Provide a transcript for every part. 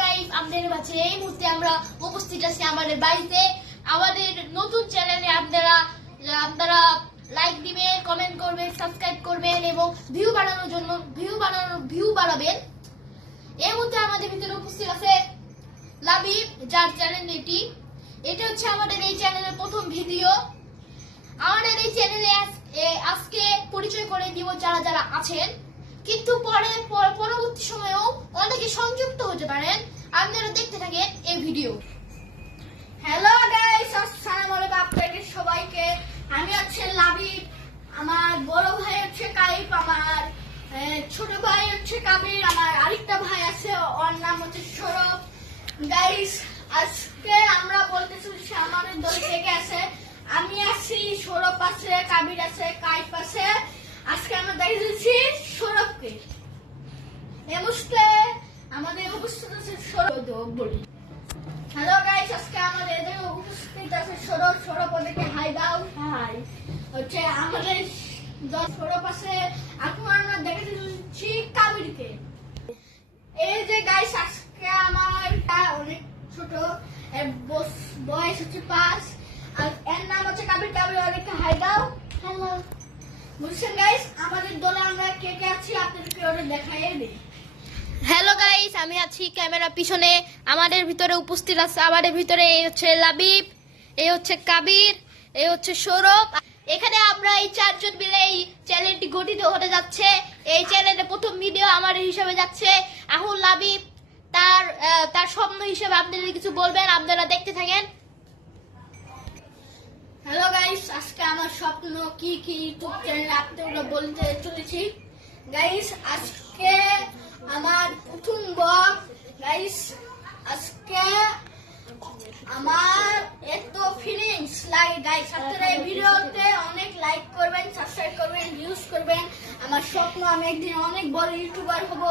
কাইফ আপনাদের কাছে এই মুহূর্তে আমরা উপস্থিত আছি আমাদের বাড়িতে। আমাদের নতুন চ্যানেলে আপনারা লাইক দিবেন, কমেন্ট করবেন, সাবস্ক্রাইব করবেন এবং ভিউ বাড়াবেন। এই মুহূর্তে আমাদের ভিতরে উপস্থিত আছে লাবিব, যার চ্যানেল এটা হচ্ছে আমাদের এই চ্যানেলের প্রথম ভিডিও। আমাদের এই চ্যানেলে আজকে পরিচয় করে দিব যারা যারা আছেন, কিন্তু পরবর্তী সময়েও অনেকে সংযুক্ত হতে পারেন। আপনারা দেখতে থাকেন এই ভিডিও। হ্যালো গাইস, আসসালামু আলাইকুম আপনাদের সবাইকে। আমি হচ্ছে লাবিব, আমার বড় ভাই হচ্ছে কাইফ, আমার ছোট ভাই হচ্ছে কাবির, আমার আরেকটা ভাই আছে ওর নাম হচ্ছে সৌরভ। গাইস, আজকে আমরা বলতে চলেছি আমাদের দল থেকে আছে। আমি আছি, সৌরভ আছে, কাবির আছে, কাইফ আছে। আজকে আমরা দেখে দিচ্ছি সৌরভকে। এই মুহূর্তে আমাদের উপস্থিত আছে সৌরভ বলি। হ্যালো গাইস, আজকে আমাদের এখানে উপস্থিত আছে সৌরভ। সৌরভ ওদেরকে হাই দাও। হাই হচ্ছে আমাদের সৌরভ আছে। এখন আমরা দেখে দিচ্ছি কাবিরকে। এই যে গাইস, আজকে আমার অনেক ছোট, এর বয়স হচ্ছে 5, আর এর নাম হচ্ছে কাবির। কাবির ওদেরকে হাই দাও। হ্যালো বুঝছেন গাইস, আমাদের দলে আমরা কে কে আছি আপনাদেরকে ওটা দেখাই দিই। হ্যালো গাইস, আমি আছি ক্যামেরা পিছনে। আমাদের ভিতরে উপস্থিত আছে, আমাদের ভিতরে এই হচ্ছে লাবিব, এই হচ্ছে কাবির, এই হচ্ছে সৌরভ। এখানে আমরা এই 4 জন মিলে এই চ্যানেলটি গঠিত হতে যাচ্ছে। এই চ্যানেলের প্রথম ভিডিও আমার হিসাবে যাচ্ছে। এখন লাবিব তার স্বপ্ন হিসেবে আপনাদের কিছু বলবেন, আপনারা দেখতে থাকেন। হ্যালো গাইস, আজকে আমার স্বপ্ন কি কি ইউটিউব চ্যানেল আপনাদের বলতে চলেছি। গাইস, আজকে আমার প্রথম ব্লগ। গাইস, আজকে আমার এত ফিলিংস লাগে। গাইস, আপনারা এই ভিডিওতে অনেক লাইক করবেন, সাবস্ক্রাইব করবেন, ভিউজ করবেন। আমার স্বপ্ন আমি একদিন অনেক বড় ইউটিউবার হব,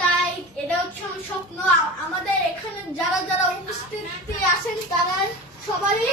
তাই এটা হচ্ছে আমার স্বপ্ন। আমাদের এখানে যারা যারা উপস্থিত আছেন তারা সবারই